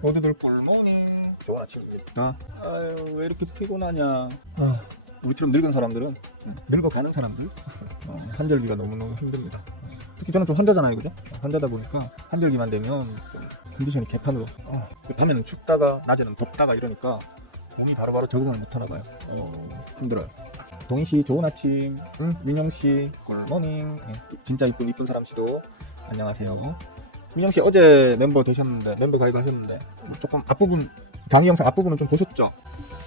모두들 굿모닝. 좋은 아침입니다. 아유, 왜 이렇게 피곤하냐. 우리처럼 늙은 사람들은, 늙어가는 사람들, 한절기가 너무너무 힘듭니다. 특히 저는 좀 환자잖아요, 그죠? 환자다 보니까 한절기만 되면 좀 컨디션이 개판으로. 밤에는 춥다가 낮에는 덥다가 이러니까 몸이 바로바로 적응을 못하나 봐요. 힘들어요. 동희씨 좋은 아침. 민영씨 굿모닝. 진짜 이쁜 사람씨도 안녕하세요. 민영씨 어제 멤버 되셨는데, 멤버 가입하셨는데 조금 앞부분, 강의 영상 앞부분은 좀 보셨죠?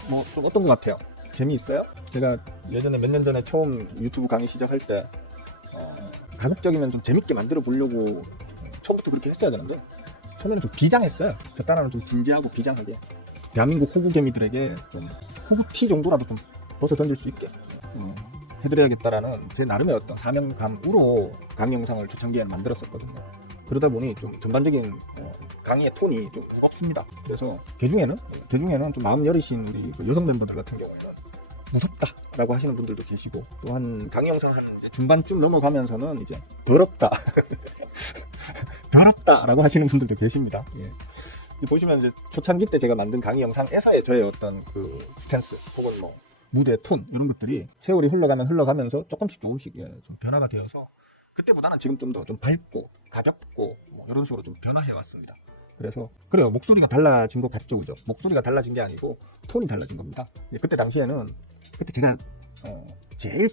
뭐 좀 어떤 것 같아요? 재미있어요? 제가 예전에 몇 년 전에 처음 유튜브 강의 시작할 때 가급적이면 좀 재밌게 만들어 보려고 처음부터 그렇게 했어야 되는데 처음에는 좀 비장했어요. 저 따라는 좀 진지하고 비장하게 대한민국 호구개미들에게 좀 호구티 정도라도 좀 벗어 던질 수 있게 해드려야겠다라는 제 나름의 어떤 사명감으로 강의 영상을 초창기에 만들었었거든요. 그러다 보니 좀 전반적인 강의의 톤이 좀 무겁습니다. 그래서 개중에는 좀 마음 여리신 우리 그 여성 멤버들 같은 경우에는 무섭다라고 하시는 분들도 계시고, 또한 강의 영상 한 중반쯤 넘어가면서는 이제 더럽다 더럽다라고 하시는 분들도 계십니다. 보시면 이제 초창기 때 제가 만든 강의 영상에서의 저의 어떤 그 스탠스 혹은 뭐 무대 톤 이런 것들이 세월이 흘러가면서 조금씩 좀 변화가 되어서 그때보다는 지금 좀 더 좀 밝고 가볍고 뭐 이런 식으로 좀 변화해 왔습니다. 그래서 그래요, 목소리가 달라진 것 같죠, 그죠? 목소리가 달라진 게 아니고 톤이 달라진 겁니다. 그때 당시에는 그때 제가 제일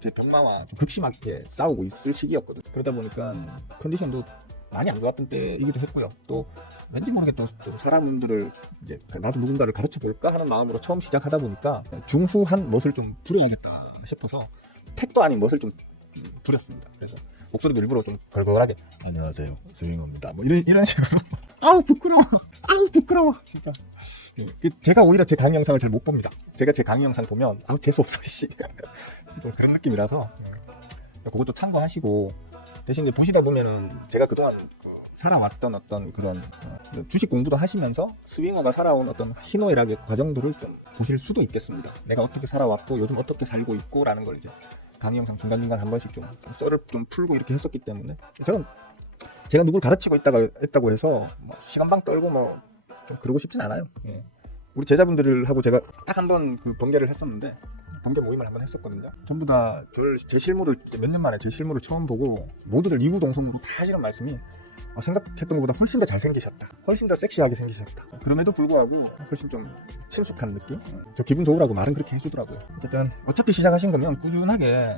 제 병마와 좀 극심하게 싸우고 있을 시기였거든요. 그러다 보니까 컨디션도 많이 안 좋았던 때이기도 했고요. 또 왠지 모르게 또 사람들을 이제 나도 누군가를 가르쳐 볼까 하는 마음으로 처음 시작하다 보니까 중후한 멋을 좀 부려야겠다 싶어서 택도 아닌 멋을 좀 부렸습니다. 그래서 목소리도 일부러 좀 걸걸하게 안녕하세요 스윙어입니다 뭐 이런 식으로 아우 부끄러워 진짜. 제가 오히려 제 강의 영상을 잘 못 봅니다. 제가 제 강의 영상 보면 재수없어 씨 좀 그런 느낌이라서 그것도 참고하시고, 대신 보시다 보면은 제가 그동안 살아왔던 어떤 그런 주식 공부도 하시면서 스윙어가 살아온 어떤 희노애락의 과정들을 좀 보실 수도 있겠습니다. 내가 어떻게 살아왔고 요즘 어떻게 살고 있고 라는 걸 이제 강의 영상 중간중간 한 번씩 좀 썰을 좀 풀고 이렇게 했었기 때문에, 저는 제가 누굴 가르치고 있다고 해서 뭐 시간방 떨고 뭐 좀 그러고 싶진 않아요. 우리 제자분들하고 제가 딱 한 번 그 번개를 했었는데, 번개 모임을 한 번 했었거든요. 전부 다 제 실물을 몇 년 만에 제 실물을 처음 보고 모두들 이구동성으로 다 하시는 말씀이 생각했던 것보다 훨씬 더 잘생기셨다, 훨씬 더 섹시하게 생기셨다, 그럼에도 불구하고 훨씬 좀 친숙한 느낌? 저 기분 좋으라고 말은 그렇게 해주더라고요. 어쨌든 어차피 시작하신 거면 꾸준하게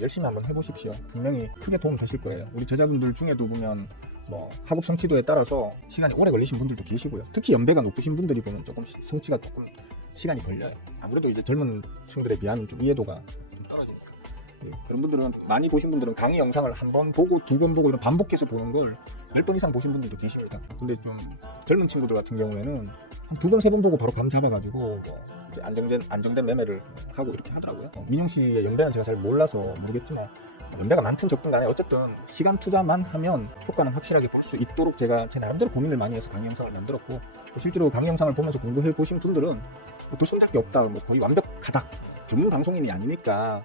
열심히 한번 해보십시오. 분명히 크게 도움 되실 거예요. 우리 제자분들 중에도 보면 뭐 학업 성취도에 따라서 시간이 오래 걸리신 분들도 계시고요. 특히 연배가 높으신 분들이 보면 조금 성취가 조금 시간이 걸려요. 아무래도 이제 젊은 층들에 비하면 좀 이해도가 좀 떨어지니까. 그런 분들은, 많이 보신 분들은 강의 영상을 한 번 보고 두 번 보고 이런 반복해서 보는 걸 10번 이상 보신 분들도 계십니다. 근데 좀 젊은 친구들 같은 경우에는 한 두 번, 세 번 보고 바로 감 잡아가지고 뭐 안정된 매매를 하고 이렇게 하더라고요. 민영 씨의 연배는 제가 잘 몰라서 모르겠지만, 연배가 많든 적든 간에 어쨌든 시간 투자만 하면 효과는 확실하게 볼 수 있도록 제가 제 나름대로 고민을 많이 해서 강의 영상을 만들었고, 또 실제로 강의 영상을 보면서 공부해 보신 분들은 또 손댈 게 없다, 뭐 거의 완벽하다, 전문 방송인이 아니니까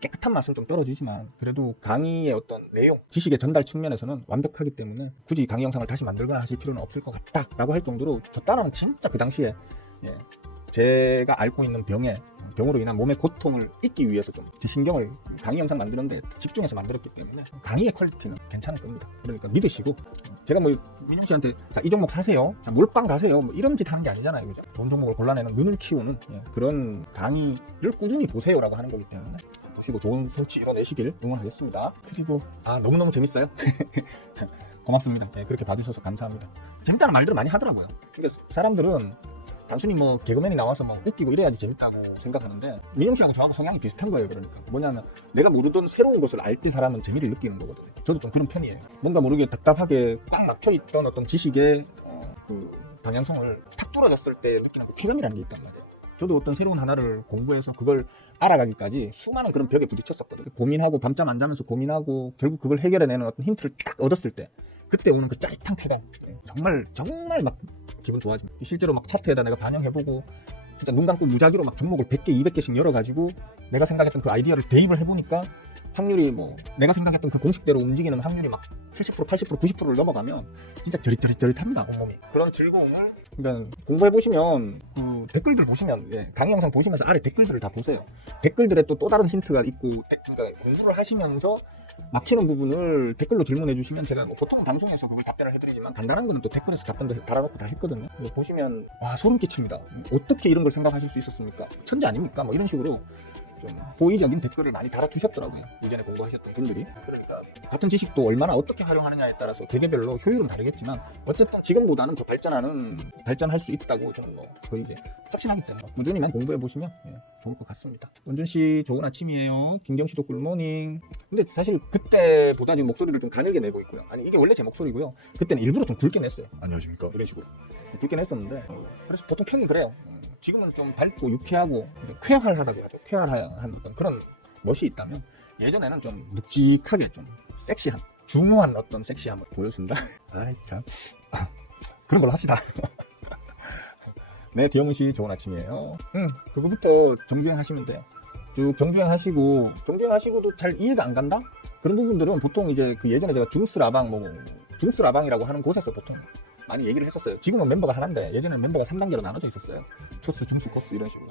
깨끗한 맛은 좀 떨어지지만 그래도 강의의 어떤 내용, 지식의 전달 측면에서는 완벽하기 때문에 굳이 강의 영상을 다시 만들거나 하실 필요는 없을 것 같다라고 할 정도로, 저 따라는 진짜 그 당시에 제가 앓고 있는 병으로 인한 몸의 고통을 잊기 위해서 좀 제 신경을 강의 영상 만드는데 집중해서 만들었기 때문에 강의의 퀄리티는 괜찮을 겁니다. 그러니까 믿으시고, 제가 뭐 민영 씨한테 자, 이 종목 사세요, 자, 몰빵 가세요, 뭐 이런 짓 하는 게 아니잖아요, 그죠? 좋은 종목을 골라내는 눈을 키우는 그런 강의를 꾸준히 보세요라고 하는 거기 때문에 보시고 좋은 성취 이뤄내시길 응원하겠습니다. 그리고 너무너무 재밌어요. 고맙습니다. 그렇게 봐주셔서 감사합니다. 재밌다는 말들을 많이 하더라고요. 그러니까 사람들은 단순히 뭐 개그맨이 나와서 뭐 웃기고 이래야지 재밌다고 생각하는데, 민영 씨하고 저하고 성향이 비슷한 거예요. 그러니까 뭐냐면 내가 모르던 새로운 것을 알 때 사람은 재미를 느끼는 거거든요. 저도 좀 그런 편이에요. 뭔가 모르게 답답하게 꽉 막혀있던 어떤 지식의 그 방향성을 탁 뚫어졌을 때 느끼는 그 쾌감이라는 게 있단 말이에요. 저도 어떤 새로운 하나를 공부해서 그걸 알아가기까지 수많은 그런 벽에 부딪혔었거든요. 고민하고 밤잠 안 자면서 고민하고 결국 그걸 해결해내는 어떤 힌트를 딱 얻었을 때, 그때 오는 그 짜릿한 쾌감, 정말 막 기분 좋아집니다. 실제로 막 차트에다 내가 반영해보고 진짜 눈 감고 무작위로 막 종목을 100개, 200개씩 열어가지고 내가 생각했던 그 아이디어를 대입을 해보니까 확률이 뭐 내가 생각했던 그 공식대로 움직이는 확률이 막 70%, 80%, 90%를 넘어가면 진짜 저릿저릿합니다, 온몸이. 그런 즐거움을 그러니까 공부해보시면 그 댓글들 보시면 강의 영상 보시면서 아래 댓글들을 다 보세요. 댓글들에 또 다른 힌트가 있고 그러니까 공부를 하시면서 막히는 부분을 댓글로 질문해 주시면 제가 뭐 보통 방송에서 그걸 답변을 해드리지만 간단한 거는 또 댓글에서 답변도 달아놓고 다 했거든요. 보시면 와 소름 끼칩니다. 어떻게 이런 걸 생각하실 수 있었습니까? 천재 아닙니까? 뭐 이런 식으로 좀 호의적인 댓글을 많이 달아두셨더라고요. 이전에 공부하셨던 분들이. 그러니까 같은 지식도 얼마나 어떻게 활용하느냐에 따라서 개개별로 효율은 다르겠지만 어쨌든 지금보다는 더 발전할 수 있다고 저는 뭐 거의 이제 확신하기 때문에 꾸준히만 공부해 보시면 좋을 것 같습니다. 원준 씨 좋은 아침이에요. 김경 씨도 굿모닝. 근데 사실 그때보다 지금 목소리를 좀 가늘게 내고 있고요. 아니 이게 원래 제 목소리고요. 그때는 일부러 좀 굵게 냈어요. 안녕하십니까 이런 식으로 굵게 냈었는데 그래서 보통 평이 그래요. 지금은 좀 밝고 유쾌하고 쾌활하다고 하죠. 쾌활한 그런 멋이 있다면 예전에는 좀 묵직하게 좀 섹시한 중후한 어떤 섹시함을 보였습니다. 아이 참 그런 걸로 합시다. 네, 디영씨 좋은 아침이에요. 그거부터 정주행하시면 돼요. 쭉 정주행하시고도 잘 이해가 안 간다? 그런 부분들은 보통 이제 그 예전에 제가 중스 라방이라고 하는 곳에서 보통 많이 얘기를 했었어요. 지금은 멤버가 하나인데 예전에는 멤버가 3단계로 나눠져 있었어요. 초스, 중스, 코스 이런 식으로.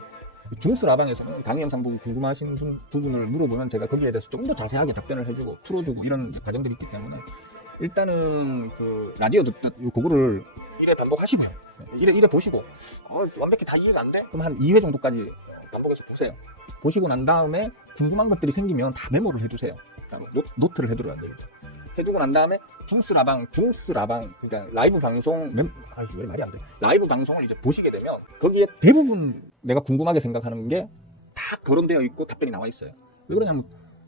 중스 라방에서는 강의 영상 보고 궁금하신 부분을 물어보면 제가 거기에 대해서 좀 더 자세하게 답변을 해주고 풀어주고 이런 과정들이 있기 때문에 일단은 그 라디오 듣듯 그거를 1회 반복하시고요. 1회 보시고 완벽히 다 이해가 안 돼? 그럼 한 2회 정도까지 반복해서 보세요. 보시고 난 다음에 궁금한 것들이 생기면 다 메모를 해두세요. 노트를 해두어야 돼요. 해두고 난 다음에 중스 라방 그러니까 라이브 방송 왜 말이 안 돼? 라이브 방송을 이제 보시게 되면 거기에 대부분 내가 궁금하게 생각하는 게 다 거론되어 있고 답변이 나와 있어요. 왜 그러냐면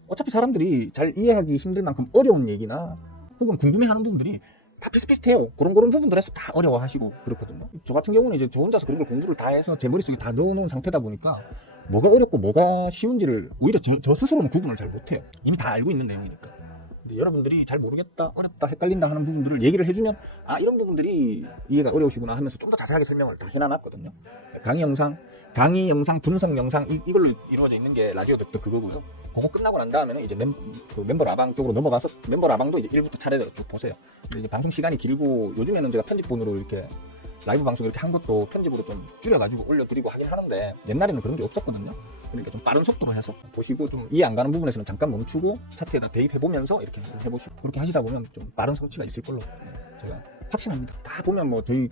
어차피 사람들이 잘 이해하기 힘들 만큼 어려운 얘기나 혹은 궁금해하는 부분들이 다 비슷비슷해요. 그런 부분들에서 다 어려워하시고 그렇거든요. 저 같은 경우는 이제 저 혼자서 그런 걸 공부를 다 해서 제 머릿속에 다 넣어놓은 상태다 보니까 뭐가 어렵고 뭐가 쉬운지를 오히려 저 스스로는 구분을 잘 못해요. 이미 다 알고 있는 내용이니까. 근데 여러분들이 잘 모르겠다, 어렵다, 헷갈린다 하는 부분들을 얘기를 해주면 이런 부분들이 이해가 어려우시구나 하면서 좀 더 자세하게 설명을 다 해놔놨거든요. 강의 영상 분석 영상 이걸로 이루어져 있는 게 라디오 듣도 그거고요. 그거 끝나고 난 다음에는 이제 멤버 라방 쪽으로 넘어가서 멤버 라방도 이제 1부터 차례대로 쭉 보세요. 근데 이제 방송 시간이 길고 요즘에는 제가 편집본으로 이렇게 라이브 방송 이렇게 한 것도 편집으로 좀 줄여가지고 올려드리고 하긴 하는데 옛날에는 그런 게 없었거든요. 그러니까 좀 빠른 속도로 해서 보시고 좀 이해 안 가는 부분에서는 잠깐 멈추고 차트에다 대입해보면서 이렇게 해보시고 그렇게 하시다 보면 좀 빠른 성취가 있을 걸로 제가 확신합니다. 다 보면 뭐 저희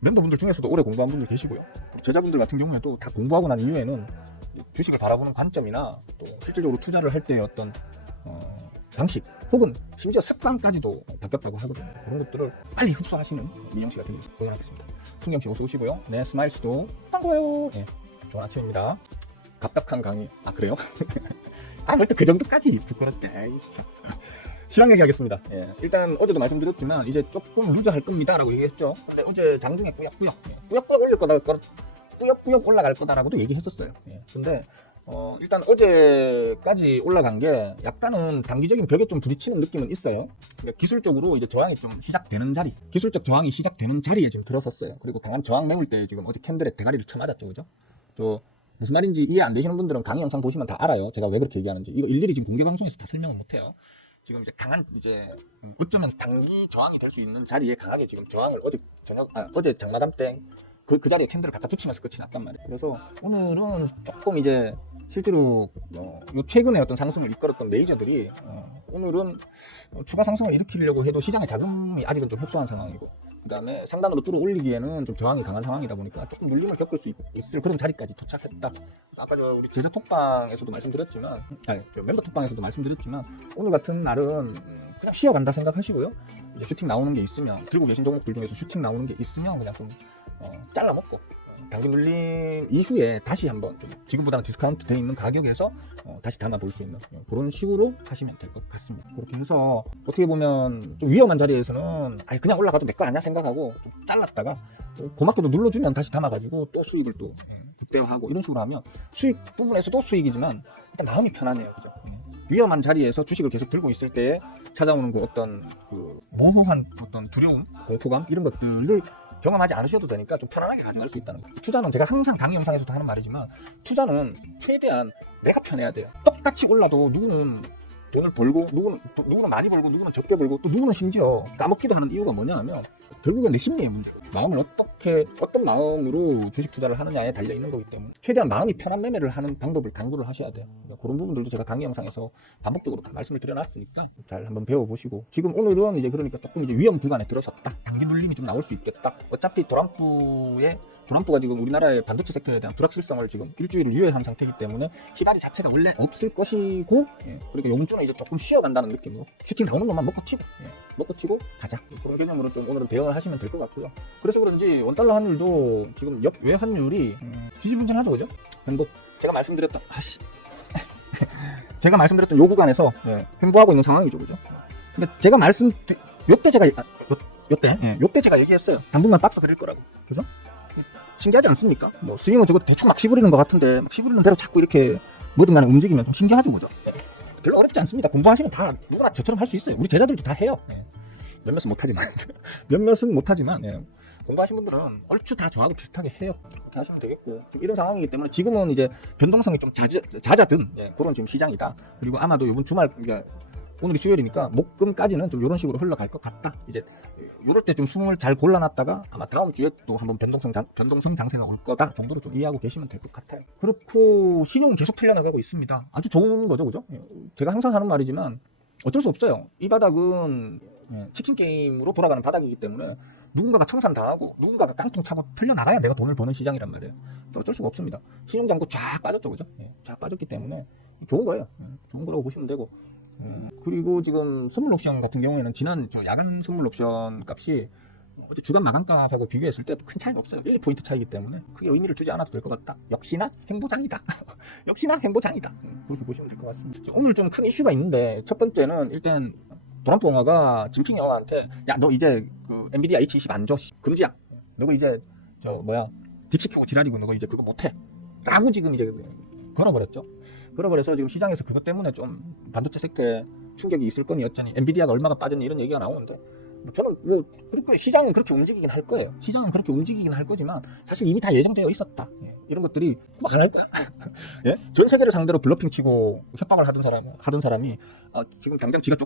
멤버분들 중에서도 오래 공부한 분들 계시고요. 제자분들 같은 경우에도 다 공부하고 난 이후에는 주식을 바라보는 관점이나 또 실질적으로 투자를 할 때의 어떤 방식 혹은 심지어 습관까지도 바뀌었다고 하거든요. 그런 것들을 빨리 흡수하시는 민영씨가 되길 응원하겠습니다. 풍경씨 어서 오시고요. 네, 스마일스도 반가워요. 네, 좋은 아침입니다. 갑박한 강의. 그래요? 뭘 또 그 정도까지 부끄럽대. 진짜. 시황 얘기하겠습니다. 일단 어제도 말씀드렸지만 이제 조금 루즈할 겁니다 라고 얘기했죠. 근데 어제 장중에 꾸역꾸역 올라갈 거다라고도 얘기했었어요. 근데 일단 어제까지 올라간 게 약간은 단기적인 벽에 좀 부딪히는 느낌은 있어요. 그러니까 기술적으로 이제 저항이 좀 시작되는 자리, 기술적 저항이 시작되는 자리에 지금 들어섰어요. 그리고 강한 저항 매물 때 지금 어제 캔들에 대가리를 쳐맞았죠, 그죠? 무슨 말인지 이해 안 되시는 분들은 강의 영상 보시면 다 알아요. 제가 왜 그렇게 얘기하는지. 이거 일일이 지금 공개 방송에서 다 설명을 못 해요. 지금 이제 강한 어쩌면 단기 저항이 될 수 있는 자리에 강하게 지금 저항을 어제 장마담 때 그 자리에 캔들을 갖다 붙이면서 끝이 났단 말이에요. 그래서 오늘은 조금 이제 실제로 최근에 어떤 상승을 이끌었던 메이저들이 오늘은 추가 상승을 일으키려고 해도 시장의 자금이 아직은 좀 협소한 상황이고 그 다음에 상단으로 뚫어 올리기에는 좀 저항이 강한 상황이다 보니까 조금 눌림을 겪을 수 있을 그런 자리까지 도착했다. 아까 우리 제자 톡방에서도 말씀드렸지만 멤버 톡방에서도 말씀드렸지만 오늘 같은 날은 그냥 쉬어간다 생각하시고요. 이제 슈팅 나오는 게 있으면 들고 계신 종목들 중에서 슈팅 나오는 게 있으면 그냥 좀 잘라먹고 단기 눌림 이후에 다시 한번 지금보다는 디스카운트 되어 있는 가격에서 다시 담아볼 수 있는 그런 식으로 하시면 될 것 같습니다. 그렇게 해서 어떻게 보면 좀 위험한 자리에서는 그냥 올라가도 내 거 아니야 생각하고 좀 잘랐다가 고맙게도 눌러주면 다시 담아가지고 또 수익을 또 극대화하고 이런 식으로 하면 수익 부분에서도 수익이지만 일단 마음이 편하네요. 그죠? 위험한 자리에서 주식을 계속 들고 있을 때 찾아오는 그 어떤 그 모호한 어떤 두려움, 공포감 이런 것들을 경험하지 않으셔도 되니까 좀 편안하게 가져갈 수 있다는 거예요. 투자는 제가 항상 강의 영상에서도 하는 말이지만 투자는 최대한 내가 편해야 돼요. 똑같이 올라도 누구는 돈을 벌고 누구는 많이 벌고 누구는 적게 벌고 또 누구는 심지어 까먹기도 하는 이유가 뭐냐 하면 결국엔 내 심리의 문제. 마음을 어떤 마음으로 주식 투자를 하느냐에 달려 있는 거기 때문에 최대한 마음이 편한 매매를 하는 방법을 강구를 하셔야 돼요. 그러니까 그런 부분들도 제가 강의 영상에서 반복적으로 다 말씀을 드려놨으니까 잘 한번 배워보시고, 지금 오늘은 이제 그러니까 조금 이제 위험 구간에 들어섰다, 단기 눌림이 좀 나올 수 있겠다. 어차피 트럼프가 지금 우리나라의 반도체 섹터에 대한 불확실성을 지금 일주일을 유예한 상태이기 때문에 희다리 자체가 원래 없을 것이고, 그러니까 용주는 이제 조금 쉬어간다는 느낌으로 슈팅 나오는 것만 먹고 튀고 가자, 그런 개념으로 좀 오늘은 대응을 하시면 될 것 같고요. 그래서 그런지 원달러 환율도 지금 외환율이 뒤집어진하죠, 그죠? 뭐 제가 말씀드렸던 요 구간에서 횡보하고 있는 상황이죠, 그죠? 근데 제가 요때 제가 얘기했어요. 당분간 박스 그릴 거라고, 그죠? 신기하지 않습니까? 뭐 스윙은 저거 대충 막 시부리는 것 같은데 막 시부리는 대로 자꾸 이렇게 뭐든 간에 움직이면 좀 신기하죠, 그죠? 별로 어렵지 않습니다. 공부하시면 다 누구나 저처럼 할 수 있어요. 우리 제자들도 다 해요. 몇몇은 못하지만 공부하신 분들은 얼추 다 저하고 비슷하게 해요. 그렇게 하시면 되겠고, 이런 상황이기 때문에 지금은 이제 변동성이 좀 잦아든 그런 지금 시장이다. 그리고 아마도 이번 주말, 그러니까 오늘이 수요일이니까 목금까지는 좀 이런 식으로 흘러갈 것 같다. 이제 이럴 때 좀 숨을 잘 골라놨다가 아마 다음 주에 또 한번 변동성 장세가 올 거다 정도로 좀 이해하고 계시면 될 것 같아요. 그렇고 신용은 계속 풀려나가고 있습니다. 아주 좋은 거죠, 그죠? 제가 항상 하는 말이지만 어쩔 수 없어요. 이 바닥은 치킨 게임으로 돌아가는 바닥이기 때문에 누군가가 청산당하고 누군가가 깡통 차고 풀려나가야 내가 돈을 버는 시장이란 말이에요. 어쩔 수가 없습니다. 신용장도 쫙 빠졌죠, 그죠? 쫙 빠졌기 때문에 좋은 거예요. 좋은 거라고 보시면 되고, 그리고 지금 선물 옵션 같은 경우에는 지난 야간 선물 옵션 값이 어제 주간 마감값하고 비교했을 때 큰 차이가 없어요. 1, 2포인트 차이기 때문에 크게 의미를 두지 않아도 될 것 같다. 역시나 행보장이다. 그렇게 보시면 될 것 같습니다. 오늘 좀 큰 이슈가 있는데, 첫 번째는 일단 도란프 영화가 진핑 영화한테 야, 너 이제 그 엔비디아 H20 안 줘, 금지야. 너가 이제 딥시키고 지랄이고 너가 이제 그거 못해 라고 지금 이제 걸어버려서 지금 시장에서 그것 때문에 좀 반도체 섹터에 충격이 있을 거니 어쩌니, 엔비디아가 얼마가 빠졌니 이런 얘기가 나오는데, 저는 그렇게 시장은 그렇게 움직이긴 할 거예요. 시장은 그렇게 움직이긴 할 거지만 사실 이미 다 예정되어 있었다. 이런 것들이 뭐 안 할 거야. 전 세계를 상대로 블러핑 치고 협박을 하던 사람이 지금 당장 지가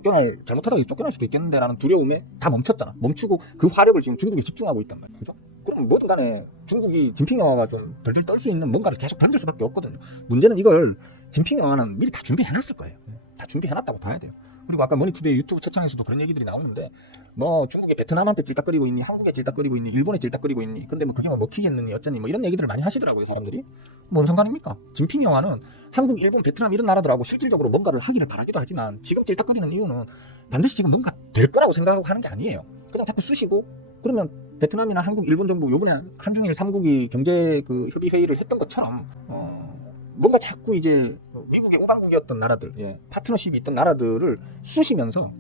잘못하다가 쫓겨날 수도 있겠는데라는 두려움에 다 멈췄잖아. 멈추고 그 화력을 지금 중국에 집중하고 있단 말이야. 그죠? 그럼 뭐든 간에 중국이 진핑 영화가 좀 덜덜 떨 수 있는 뭔가를 계속 던질 수밖에 없거든요. 문제는 이걸 진핑 영화는 미리 다 준비해놨을 거예요. 다 준비해놨다고 봐야 돼요. 그리고 아까 머니투데이 유튜브 채창에서도 그런 얘기들이 나오는데, 뭐 중국이 베트남한테 찔딱거리고 있니, 한국에 찔딱거리고 있니, 일본에 찔딱거리고 있니, 근데 뭐 그게 뭐 먹히겠느니 어쩌니 뭐 이런 얘기들을 많이 하시더라고요, 사람들이. 뭔 상관입니까? 진핑 영화는 한국, 일본, 베트남 이런 나라들하고 실질적으로 뭔가를 하기를 바라기도 하지만 지금 찔딱거리는 이유는 반드시 지금 뭔가 될 거라고 생각하고 하는 게 아니에요. 그냥 자꾸 쑤시고, 그러면 베트남이나 한국, 일본 정부 요번에 한중일 3국이 경제 협의 회의를 했던 것처럼 뭔가 자꾸 이제 미국의 우방국이었던 나라들, 파트너십이 있던 나라들을 쑤시면서,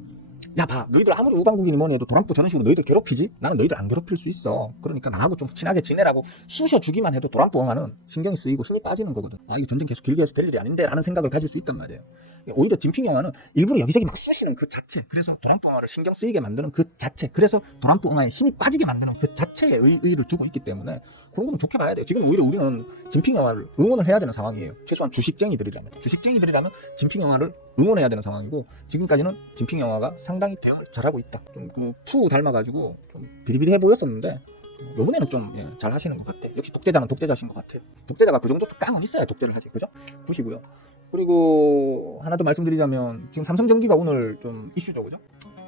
야 봐, 너희들 아무리 우방국이니 뭐니 해도 도란프 저런 식으로 너희들 괴롭히지? 나는 너희들 안 괴롭힐 수 있어. 그러니까 나하고 좀 친하게 지내라고 쑤셔주기만 해도 도란프 영화는 신경이 쓰이고 힘이 빠지는 거거든. 이거 전쟁 계속 길게 해서 될 일이 아닌데 라는 생각을 가질 수 있단 말이에요. 오히려 진핑 영화는 일부러 여기저기 막 쑤시는 그 자체, 그래서 도란프 영화를 신경 쓰이게 만드는 그 자체, 그래서 도란프 영화에 힘이 빠지게 만드는 그 자체의 의의를 두고 있기 때문에 그런 거는 좋게 봐야 돼요. 지금 오히려 우리는 진핑 영화를 응원을 해야 되는 상황이에요. 최소한 주식쟁이들이라면 진핑 영화를 응원해야 되는 상황이고, 지금까지는 진핑 영화가 상당히 대응을 잘하고 있다. 좀 푸 닮아가지고 좀 비리비리해 보였었는데 요번에는 좀 잘 하시는 것 같아. 역시 독재자는 독재자신 것 같아요. 독재자가 그 정도 깡은 있어야 독재를 하지, 그죠? 보시고요. 그리고 하나 더 말씀드리자면 지금 삼성전기가 오늘 좀 이슈죠, 그죠?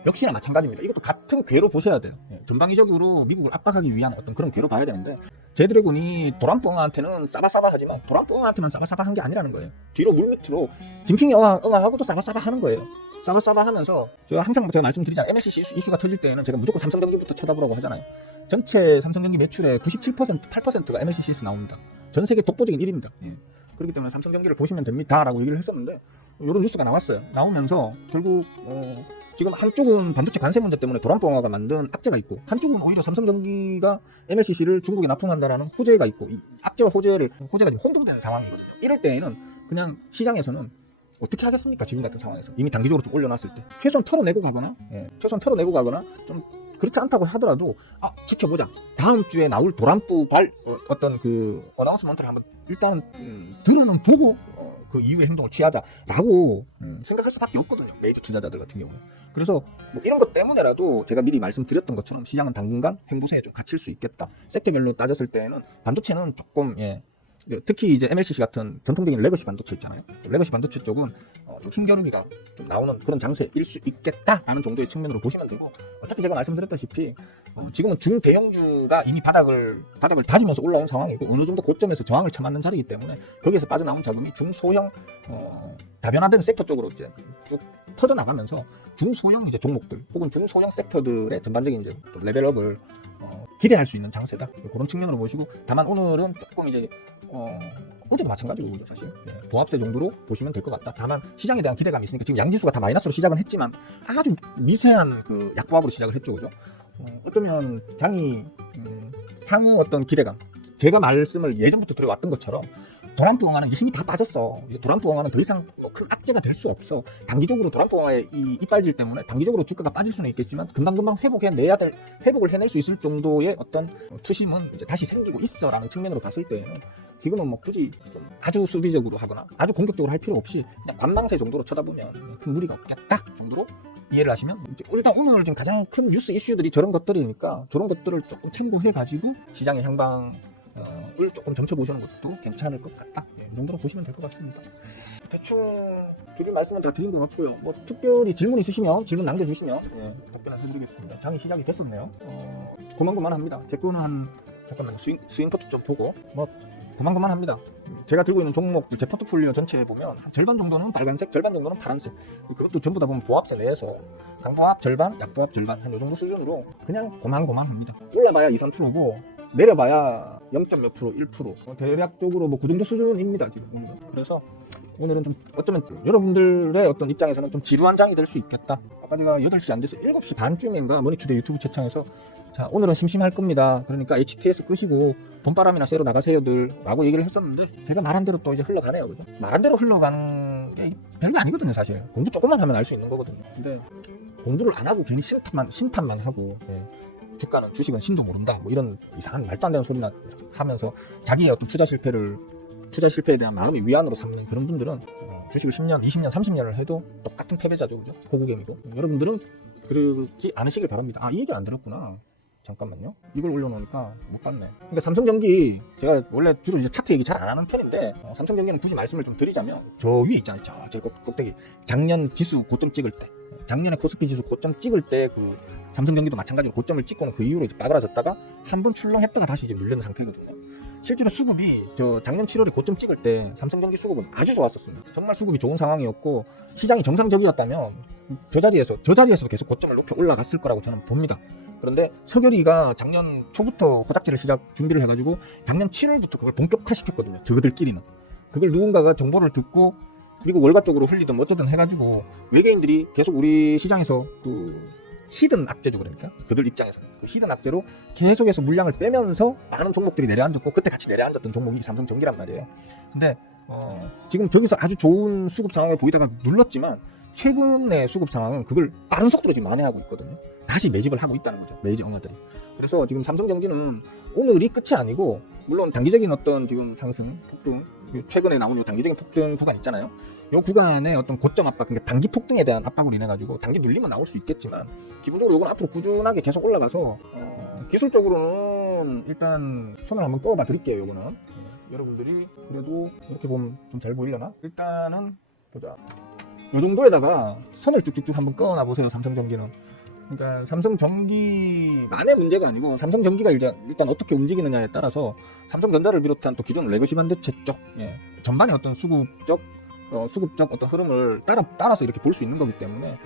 역시나 마찬가지입니다. 이것도 같은 궤로 보셔야 돼요. 전방위적으로 미국을 압박하기 위한 어떤 그런 궤로 봐야 되는데, 제드래곤이 도란프엉한테는 싸바싸바하지만 도란프엉한테만 싸바싸바한 게 아니라는 거예요. 뒤로 물밑으로 진핑 영화하고도 싸바싸바하는 거예요. 싸바싸바하면서 제가 항상 말씀드리잖아요. MLCC 이슈가 터질 때는 제가 무조건 삼성전기부터 쳐다보라고 하잖아요. 전체 삼성전기 매출의 97%, 8%가 MLCC에서 나옵니다. 전 세계 독보적인 1위입니다. 그렇기 때문에 삼성전기를 보시면 됩니다 라고 얘기를 했었는데, 이런 뉴스가 나왔어요. 나오면서 결국 지금 한쪽은 반도체 관세 문제 때문에 도란프엉아가 만든 악재가 있고, 한쪽은 오히려 삼성전기가 MLCC를 중국에 납품한다라는 호재가 있고, 이 악재와 호재가 지금 혼동되는 상황이거든요. 이럴 때에는 그냥 시장에서는 어떻게 하겠습니까? 지금 같은 상황에서 이미 단기적으로 좀 올려놨을 때 최소한 털어내고 가거나 좀 그렇지 않다고 하더라도 지켜보자. 다음 주에 나올 도란뿌 어떤 그 어나운스먼트를 한번 일단 들어는 보고 그 이후의 행동을 취하자라고 생각할 수밖에 없거든요. 메이저 투자자들 같은 경우는. 그래서 뭐 이런 것 때문에라도 제가 미리 말씀드렸던 것처럼 시장은 당분간 횡보세에 좀 갇힐 수 있겠다. 섹터별로 따졌을 때는 반도체는 조금 특히 이제 MLCC 같은 전통적인 레거시 반도체 있잖아요. 레거시 반도체 쪽은 좀 힘겨루기가 좀 나오는 그런 장세일 수 있겠다라는 정도의 측면으로 보시면 되고, 어차피 제가 말씀드렸다시피 지금은 중대형주가 이미 바닥을 다지면서 올라온 상황이고 어느 정도 고점에서 저항을 쳐맞는 자리이기 때문에 거기에서 빠져나온 자금이 중소형 다변화된 sek터 쪽으로 이제 쭉 퍼져나가면서 중소형 이제 종목들 혹은 중소형 섹터들의 전반적인 이제 좀 레벨업을 기대할 수 있는 장세다. 그런 측면으로 보시고, 다만 오늘은 조금 이제 어제도 마찬가지고 그죠, 사실 보합세 정도로 보시면 될 것 같다. 다만 시장에 대한 기대감이 있으니까 지금 양지수가 다 마이너스로 시작은 했지만 아주 미세한 그 약보합으로 시작을 했죠, 그죠? 어쩌면 장이 향후 어떤 기대감, 제가 말씀을 예전부터 드려왔던 것처럼 도란뿌 응화는 이제 힘이 다 빠졌어. 이제 도란뿌 응화는 더 이상 큰 악재가 될 수 없어. 단기적으로 도란뿌 응화의 이 이빨질 때문에 단기적으로 주가가 빠질 수는 있겠지만 금방금방 회복을 해낼 수 있을 정도의 어떤 투심은 이제 다시 생기고 있어라는 측면으로 봤을 때는 지금은 뭐 굳이 좀 아주 수비적으로 하거나 아주 공격적으로 할 필요 없이 그냥 관망세 정도로 쳐다보면 큰 무리가 없겠다 정도로 이해를 하시면, 이제 일단 오늘 지금 가장 큰 뉴스 이슈들이 저런 것들이니까 저런 것들을 조금 참고해가지고 시장의 향방 을 조금 점쳐보시는 것도 괜찮을 것 같다. 이 정도로 보시면 될 것 같습니다. 대충 드릴 말씀은 다 드린 것 같고요. 뭐 특별히 질문 있으시면 질문 남겨주시면 답변을 해드리겠습니다. 장이 시작이 됐었네요. 고만고만합니다. 제 거는 잠깐만요. 스윙 포트 좀 보고 뭐 고만고만합니다. 제가 들고 있는 종목들 제 포트폴리오 전체에 보면 한 절반 정도는 빨간색, 절반 정도는 파란색. 그것도 전부 다 보면 보합세 내에서 강보합 절반, 약보합 절반 한 요 정도 수준으로 그냥 고만고만합니다. 올라봐야 2, 3%고 내려봐야 0. 몇 프로, 1%. 대략적으로 뭐 그 정도 수준입니다, 지금 오늘은. 그래서 오늘은 좀 어쩌면 여러분들의 어떤 입장에서는 좀 지루한 장이 될 수 있겠다. 아까 제가 8시 안 돼서 7시 반쯤인가 머니투데이 유튜브 채팅에서 자, 오늘은 심심할 겁니다. 그러니까 HTS 끄시고 봄바람이나 쐬러 나가세요들 라고 얘기를 했었는데, 제가 말한 대로 또 이제 흘러가네요, 그죠? 말한 대로 흘러가는 게 별거 아니거든요, 사실. 공부 조금만 하면 알 수 있는 거거든요. 근데 공부를 안 하고 괜히 신탄만 하고 주식은 신도 모른다 뭐 이런 이상한 말도 안 되는 소리나 하면서 자기의 어떤 투자 실패에 대한 마음이 위안으로 삼는 그런 분들은 주식을 10년, 20년, 30년을 해도 똑같은 패배자죠, 그죠? 호구개미고. 여러분들은 그러지 않으시길 바랍니다. 이 얘기를 안 들었구나. 잠깐만요. 이걸 올려놓으니까 못 봤네. 그러니까 삼성전기, 제가 원래 주로 이제 차트 얘기 잘 안 하는 편인데 삼성전기는 굳이 말씀을 좀 드리자면 저 위에 있잖아요. 저 꼭대기 작년 지수 고점 찍을 때, 작년에 코스피 지수 고점 찍을 때 그 삼성전기도 마찬가지로 고점을 찍고는 그 이후로 이제 빠그라졌다가 한 번 출렁했다가 다시 이제 밀리는 상태거든요. 실제로 수급이 저 작년 7월에 고점 찍을 때 삼성전기 수급은 아주 좋았었습니다. 정말 수급이 좋은 상황이었고 시장이 정상적이었다면 저 자리에서도 계속 고점을 높여 올라갔을 거라고 저는 봅니다. 그런데 서결이가 작년 초부터 호작지를 준비를 해가지고 작년 7월부터 그걸 본격화시켰거든요. 저들끼리는. 그걸 누군가가 정보를 듣고 미국 월가 쪽으로 흘리든 어쩌든 해가지고 외계인들이 계속 우리 시장에서 그 히든 악재죠. 그러니까 그들 입장에서 그 히든 악재로 계속해서 물량을 빼면서 많은 종목들이 내려앉았고, 그때 같이 내려앉았던 종목이 삼성전기란 말이에요. 근데 지금 저기서 아주 좋은 수급 상황을 보이다가 눌렀지만 최근의 수급 상황은 그걸 빠른 속도로 지금 만회하고 있거든요. 다시 매집을 하고 있다는 거죠, 메이저 응화들이. 그래서 지금 삼성전기는 오늘이 끝이 아니고, 물론 단기적인 어떤 지금 상승 폭등, 최근에 나온 요 단기적인 폭등 구간 있잖아요. 요 구간의 어떤 고점 압박, 그러니까 단기 폭등에 대한 압박으로 인해 가지고 단기 눌림은 나올 수 있겠지만 기본적으로 이건 앞으로 꾸준하게 계속 올라가서 기술적으로는 일단 손을 한번 꺼봐 드릴게요. 요거는 여러분들이 그래도 이렇게 보면 좀 잘 보이려나? 일단은 보자. 요 정도에다가 선을 쭉쭉쭉 한번 꺼놔 보세요. 삼성전기는. 그러니까 삼성전기만의 문제가 아니고 삼성전기가 일단 어떻게 움직이느냐에 따라서 삼성전자를 비롯한 또 기존 레거시 반도체 쪽 전반의 어떤 수급적 어떤 흐름을 따라서 이렇게 볼 수 있는 거기 때문에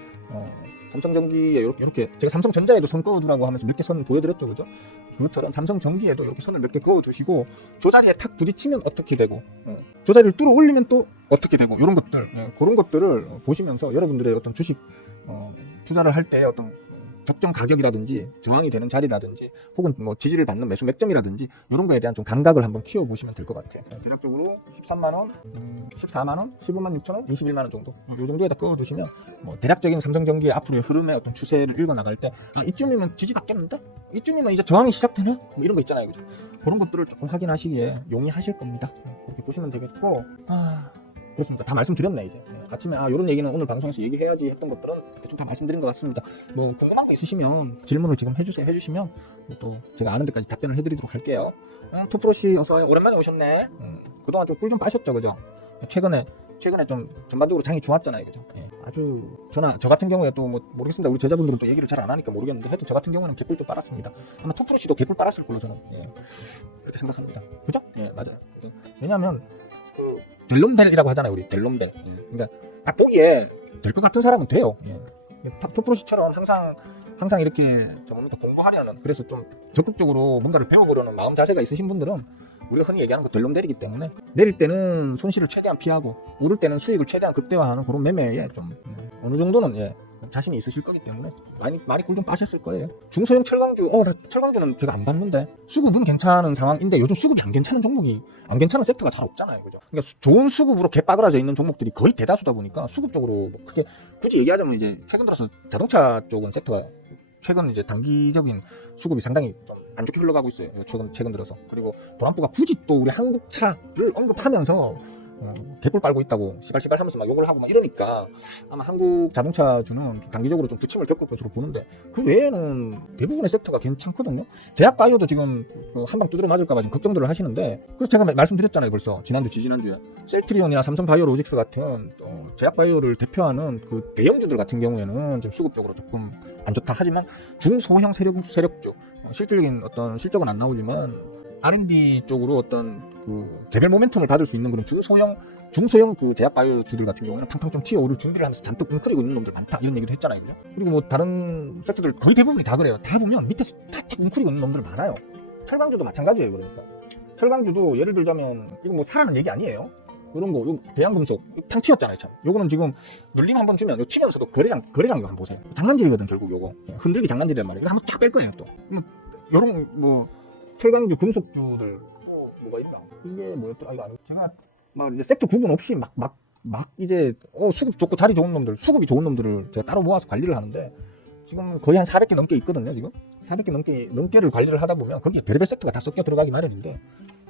삼성전기에 이렇게 제가 삼성전자에도 선 그어두라고 하면서 몇 개 선 보여드렸죠, 그죠? 그것처럼 삼성전기에도 이렇게 선을 몇 개 그어두시고 저 자리에 탁 부딪히면 어떻게 되고 저 자리를 뚫어 올리면 또 어떻게 되고 이런 것들, 그런 것들을 보시면서 여러분들의 어떤 주식 투자를 할 때 어떤 적정 가격이라든지 저항이 되는 자리라든지 혹은 뭐 지지를 받는 매수 맥점이라든지 이런 거에 대한 좀 감각을 한번 키워보시면 될 것 같아요. 대략적으로 13만원, 14만원, 15만 6천원, 21만원 정도 이 정도에다 꺼두시면 뭐 대략적인 삼성전기의 앞으로의 흐름의 어떤 추세를 읽어나갈 때 이쯤이면 지지 받겠는데? 이쯤이면 이제 저항이 시작되네? 뭐 이런 거 있잖아요. 그죠? 그런 것들을 조금 확인하시기에 용이하실 겁니다. 그렇게 보시면 되겠고 그렇습니다. 다 말씀드렸네 이제. 아침에 이런 얘기는 오늘 방송에서 얘기해야지 했던 것들은 대충 다 말씀드린 것 같습니다. 뭐 궁금한 거 있으시면 질문을 지금 해주시면 또 제가 아는 데까지 답변을 해드리도록 할게요. 투프로씨 어서와요. 오랜만에 오셨네. 그동안 좀 꿀 좀 빠셨죠, 그죠? 최근에 좀 전반적으로 장이 좋았잖아요, 그죠? 아주 저 같은 경우에 또 뭐 모르겠습니다. 우리 제자분들은 또 얘기를 잘 안 하니까 모르겠는데 하여튼 저 같은 경우는 개꿀 좀 빨았습니다. 아마 투프로씨도 개꿀 빨았을 걸로 저는 그렇게 생각합니다. 그죠? 맞아요. 왜냐하면 델롬벨이라고 하잖아요, 우리 델롬벨. 그러니까 딱 보기에 될 것 같은 사람은 돼요. 투프로씨처럼 항상 이렇게 공부하려는, 그래서 좀 적극적으로 뭔가를 배워보려는 마음 자세가 있으신 분들은 우리가 흔히 얘기하는 거 델롬벨이기 때문에 내릴 때는 손실을 최대한 피하고 오를 때는 수익을 최대한 극대화하는 그런 매매에 좀 어느 정도는 자신이 있으실 거기 때문에 많이 꿀 좀 빠셨을 거예요. 중소형 철강주, 철강주는 제가 안 봤는데 수급은 괜찮은 상황인데 요즘 수급이 안 괜찮은 종목이, 안 괜찮은 섹터가 잘 없잖아요, 그죠? 그러니까 좋은 수급으로 개빠그라져 있는 종목들이 거의 대다수다 보니까 수급적으로 뭐 크게 굳이 얘기하자면 이제 최근 들어서 자동차 쪽은 섹터가 최근 이제 단기적인 수급이 상당히 좀 안 좋게 흘러가고 있어요. 최근 들어서. 그리고 도란프가 굳이 또 우리 한국차를 언급하면서 개꿀 빨고 있다고 시발시발 하면서 막 욕을 하고 막 이러니까 아마 한국 자동차주는 단기적으로 좀 부침을 겪을 것으로 보는데 그 외에는 대부분의 섹터가 괜찮거든요. 제약바이오도 지금 한방 두드려 맞을까봐 지금 걱정들을 하시는데, 그래서 제가 말씀드렸잖아요, 벌써 지난주에 셀트리온이나 삼성바이오로직스 같은 제약바이오를 대표하는 그 대형주들 같은 경우에는 좀 수급적으로 조금 안 좋다. 하지만 중소형 세력주 실질적인 어떤 실적은 안 나오지만 R&D 쪽으로 어떤 그 개별 모멘텀을 받을 수 있는 그런 중소형 그 제약바이오주들 같은 경우에는 팡팡 좀 튀어오를 준비를 하면서 잔뜩 웅크리고 있는 놈들 많다, 이런 얘기도 했잖아요, 그죠? 그리고 뭐 다른 섹터들 거의 대부분이 다 그래요. 다 보면 밑에서 바짝 웅크리고 있는 놈들 많아요. 철강주도 마찬가지예요. 그러니까 철강주도 예를 들자면 이거 뭐 사라는 얘기 아니에요. 이런 거, 요 대한금속 탕 튀었잖아요, 참. 요거는 지금 눌림 한번 주면 요 튀면서도 거래량 이거 한번 보세요. 장난질이거든, 결국 요거. 흔들기 장난질이란 말이에요. 이거 한번 쫙 뺄 거예요, 또. 요런 뭐 철강주, 금속주들 뭐가 있나? 이게 뭐였더라? 이거 아니고 제가 막 이제 섹터 구분 없이 막 이제 수급 좋고 자리 좋은 놈들, 수급이 좋은 놈들을 제가 따로 모아서 관리를 하는데 지금 거의 한 400개 넘게 있거든요, 지금. 400개 넘게를 관리를 하다 보면 거기에 별의별 섹터가 다 섞여 들어가기 마련인데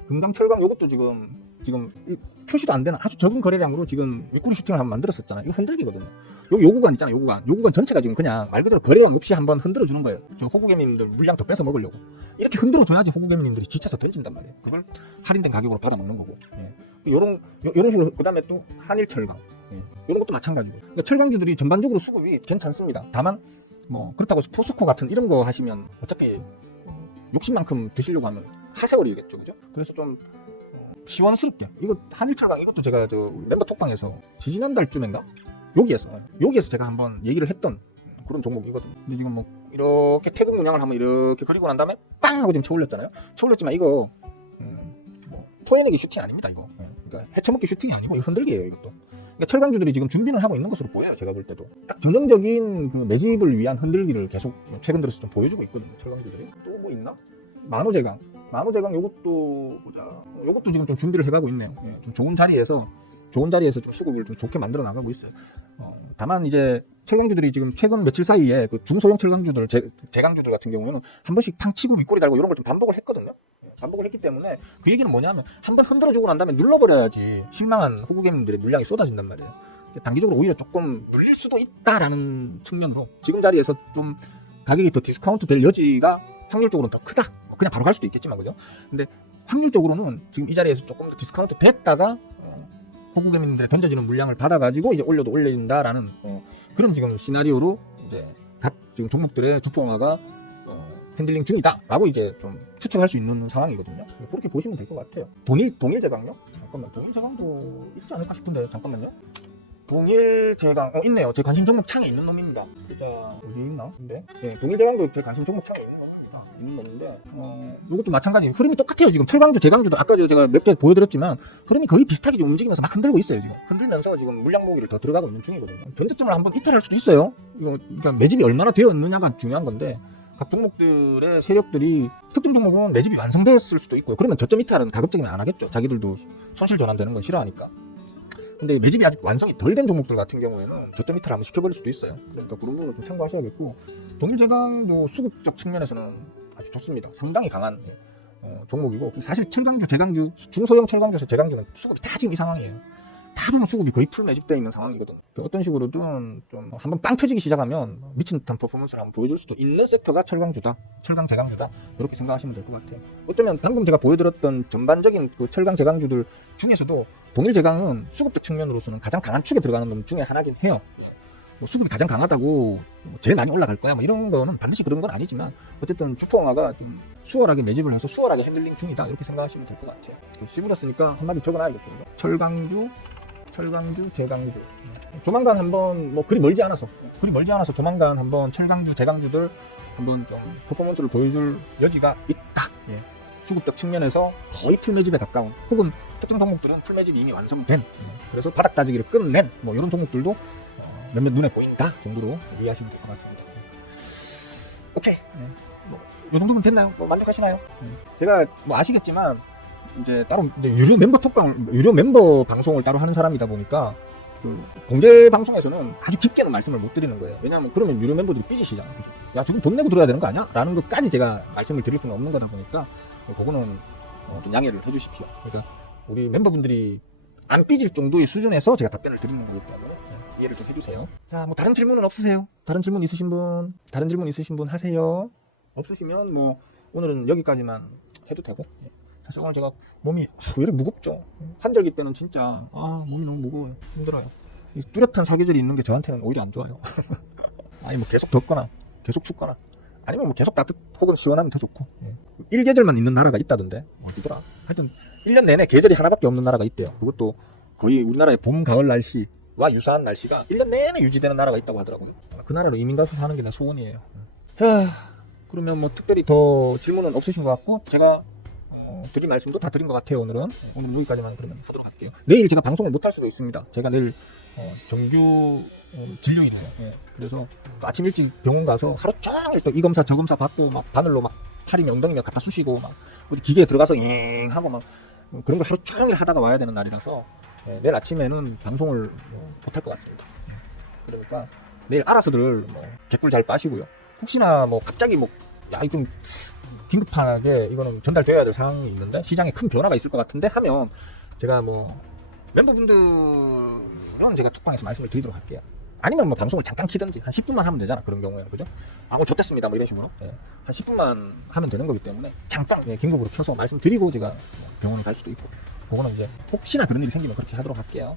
금강, 철강 요것도 지금 표시도 안 되는 아주 적은 거래량으로 지금 윗꼬리 슈팅을 한번 만들었었잖아요. 이거 흔들기거든요. 여기 요구간 있잖아요. 요구간 전체가 지금 그냥 말 그대로 거래량 없이 한번 흔들어 주는 거예요. 저 호구개미님들 물량 더 뺏어 먹으려고 이렇게 흔들어 줘야지 호구개미님들이 지쳐서 던진단 말이에요. 그걸 할인된 가격으로 받아 먹는 거고. 요런 식으로. 그다음에 또 한일철강, 요런 것도 마찬가지고. 그러니까 철강주들이 전반적으로 수급이 괜찮습니다. 다만 뭐 그렇다고 해서 포스코 같은 이런 거 하시면 어차피 욕심만큼 드시려고 하면 하세월이겠죠, 그죠? 그래서 좀 시원스럽게 이거 한일철강, 이것도 제가 저 멤버 톡방에서 지지난달쯤인가 여기에서 제가 한번 얘기를 했던 그런 종목이거든요. 근데 지금 뭐 이렇게 태극 문양을 한번 이렇게 그리고 난 다음에 빵 하고 지금 쳐올렸지만 이거 뭐 토해내기 슈팅 아닙니다, 이거. 그러니까 해쳐먹기 슈팅이 아니고 이거 흔들기예요, 이것도. 그러니까 철강주들이 지금 준비는 하고 있는 것으로 보여요, 제가 볼 때도. 딱 전형적인 그 매집을 위한 흔들기를 계속 최근 들어서 좀 보여주고 있거든요, 철강주들이. 또 뭐 있나? 만호제강 요것도 보자. 요것도 지금 좀 준비를 해가고 있네요. 좀 좋은 자리에서 좀 수급을 좀 좋게 만들어 나가고 있어요. 다만 이제 철강주들이 지금 최근 며칠 사이에 그 중소형 철강주들, 제강주들 같은 경우에는 한 번씩 탕 치고 윗꼬리 달고 이런 걸 좀 반복을 했거든요. 반복을 했기 때문에 그 얘기는 뭐냐면 한 번 흔들어주고 난 다음에 눌러버려야지 실망한 호구개미들의 물량이 쏟아진단 말이에요. 단기적으로 오히려 조금 눌릴 수도 있다라는 측면으로 지금 자리에서 좀 가격이 더 디스카운트 될 여지가 확률적으로는 더 크다. 그냥 바로 갈 수도 있겠지만, 그죠? 근데 확률적으로는 지금 이 자리에서 조금 더 디스카운트 됐다가 호구개미들의 던져지는 물량을 받아가지고 이제 올린다라는 그런 지금 시나리오로 이제 각 지금 종목들의 주봉화가 핸들링 중이다라고 이제 좀 추측할 수 있는 상황이거든요. 그렇게 보시면 될 것 같아요. 동일제강요? 잠깐만, 동일제강도 있지 않을까 싶은데, 잠깐만요. 동일제강 있네요. 제 관심 종목 창에 있는 놈입니다. 진짜 어디 있나? 근데 동일제강도 제 관심 종목 창에 있는 놈입니다. 있는 놈인데 이것도 마찬가지 흐름이 똑같아요. 지금 철강주, 제강주도 아까 제가 몇 개 보여드렸지만 흐름이 거의 비슷하게 지금 움직이면서 막 흔들고 있어요. 지금 흔들면서 지금 물량 모기를 더 들어가고 있는 중이거든요. 전저점을 한번 이탈할 수도 있어요. 이거 그러니까 매집이 얼마나 되어 있느냐가 중요한 건데 각 종목들의 세력들이 특정 종목은 매집이 완성됐을 수도 있고요. 그러면 저점 이탈은 가급적이면 안 하겠죠. 자기들도 손실 전환되는 건 싫어하니까. 근데 매집이 아직 완성이 덜 된 종목들 같은 경우에는 저점 이탈 한번 시켜버릴 수도 있어요. 그러니까 그런 부분을 좀 참고하셔야겠고, 동일제강도 수급적 측면에서는 아주 좋습니다. 상당히 강한 종목이고, 사실 철강주, 제강주, 중소형 철강주에서 제강주는 수급이 다 지금 이 상황이에요. 다 보면 수급이 거의 풀 매집되어 있는 상황이거든. 어떤 식으로든 좀 한번 빵 터지기 시작하면 미친 듯한 퍼포먼스를 한번 보여줄 수도 있는 섹터가 철강주다, 철강 제강주다, 이렇게 생각하시면 될 것 같아요. 어쩌면 방금 제가 보여드렸던 전반적인 그 철강 제강주들 중에서도 동일 제강은 수급적 측면으로서는 가장 강한 축에 들어가는 놈 중에 하나긴 해요. 뭐 수급이 가장 강하다고 제일 많이 올라갈 거야 뭐 이런 거는 반드시 그런 건 아니지만, 어쨌든 주포응화가 좀 수월하게 매집을 해서 수월하게 핸들링 중이다, 이렇게 생각하시면 될 것 같아요. 시물었으니까 한마디 적어놔야겠죠. 철강주, 제강주. 조만간 한번 뭐 그리 멀지 않아서 조만간 한번 철강주, 제강주들 한번 좀 퍼포먼스를 보여줄 여지가 있다. 예. 수급적 측면에서 거의 풀매집에 가까운, 혹은 특정 종목들은 풀매집이 이미 완성된, 그래서 바닥 따지기를 끝낸 뭐 이런 종목들도 몇몇 눈에 보인다 정도로 이해하시면 될 것 같습니다. 오케이. 이 정도면 됐나요? 뭐 만족하시나요? 제가 뭐 아시겠지만 이제 따로 이제 유료 멤버 방송을 따로 하는 사람이다 보니까 그 공개 방송에서는 아주 깊게는 말씀을 못 드리는 거예요. 왜냐하면 그러면 유료 멤버들이 삐지시잖아요. 야, 저건 돈 내고 들어야 되는 거 아니야? 라는 것까지 제가 말씀을 드릴 수는 없는 거다 보니까 그거는 좀 양해를 해주십시오. 그러니까 우리 멤버분들이 안 삐질 정도의 수준에서 제가 답변을 드리는 거기 때문에 이해를 좀 해주세요. 자, 뭐 다른 질문은 없으세요? 다른 질문 있으신 분 하세요. 없으시면 뭐 오늘은 여기까지만 해도 되고. 사실 오늘 제가 몸이 왜 이렇게 무겁죠? 환절기 때는 진짜 몸이 너무 무거워요. 힘들어요. 이 뚜렷한 사계절이 있는 게 저한테는 오히려 안 좋아요. 아니 뭐 계속 덥거나 계속 춥거나 아니면 뭐 계속 따뜻 혹은 시원하면 더 좋고. 일계절만 있는 나라가 있다던데 어디더라? 하여튼 1년 내내 계절이 하나밖에 없는 나라가 있대요. 그것도 거의 우리나라의 봄, 가을 날씨와 유사한 날씨가 1년 내내 유지되는 나라가 있다고 하더라고요. 그 나라로 이민 가서 사는 게 내 소원이에요. 자, 그러면 뭐 특별히 더 질문은 없으신 것 같고, 제가 드린 말씀도 다 드린 것 같아요. 오늘은 여기까지만 그러면 하도록 할게요. 내일 제가 방송을 못 할 수도 있습니다. 제가 내일 정규 진료일이에요. 예. 그래서 아침 일찍 병원 가서 하루 종일 또 이 검사 저 검사 받고 막 바늘로 막 팔이며 엉덩이며 갖다 쑤시고 막 어디 기계에 들어가서 엥 하고 막 그런 걸 하루 종일 하다가 와야 되는 날이라서 내일 아침에는 방송을 못 할 것 같습니다. 그러니까 내일 알아서들 개꿀 잘 빠시고요. 혹시나 뭐 갑자기 좀 긴급하게 이거는 전달되어야 될 상황이 있는데 시장에 큰 변화가 있을 것 같은데 하면 제가 뭐 멤버분들은 제가 톡방에서 말씀을 드리도록 할게요. 아니면 뭐 방송을 잠깐 키든지 한 10분만 하면 되잖아. 그런 경우에는 그죠? 오늘 좋댔습니다 뭐 이런 식으로 한 10분만 하면 되는 거기 때문에 잠깐 긴급으로 켜서 말씀드리고 제가 병원에 갈 수도 있고, 그거는 이제 혹시나 그런 일이 생기면 그렇게 하도록 할게요.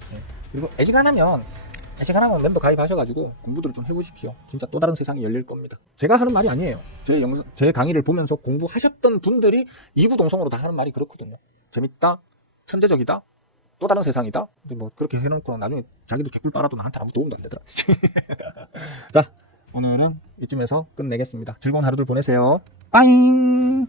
그리고 애시간하면 멤버 가입하셔가지고 공부들을 좀 해보십시오. 진짜 또 다른 세상이 열릴 겁니다. 제가 하는 말이 아니에요. 제 강의를 보면서 공부하셨던 분들이 이구동성으로 다 하는 말이 그렇거든요. 재밌다, 천재적이다, 또 다른 세상이다. 근데 뭐 그렇게 해놓고 나중에 자기도 개꿀 빨아도 나한테 아무 도움도 안 되더라. 자, 오늘은 이쯤에서 끝내겠습니다. 즐거운 하루들 보내세요. 빠잉.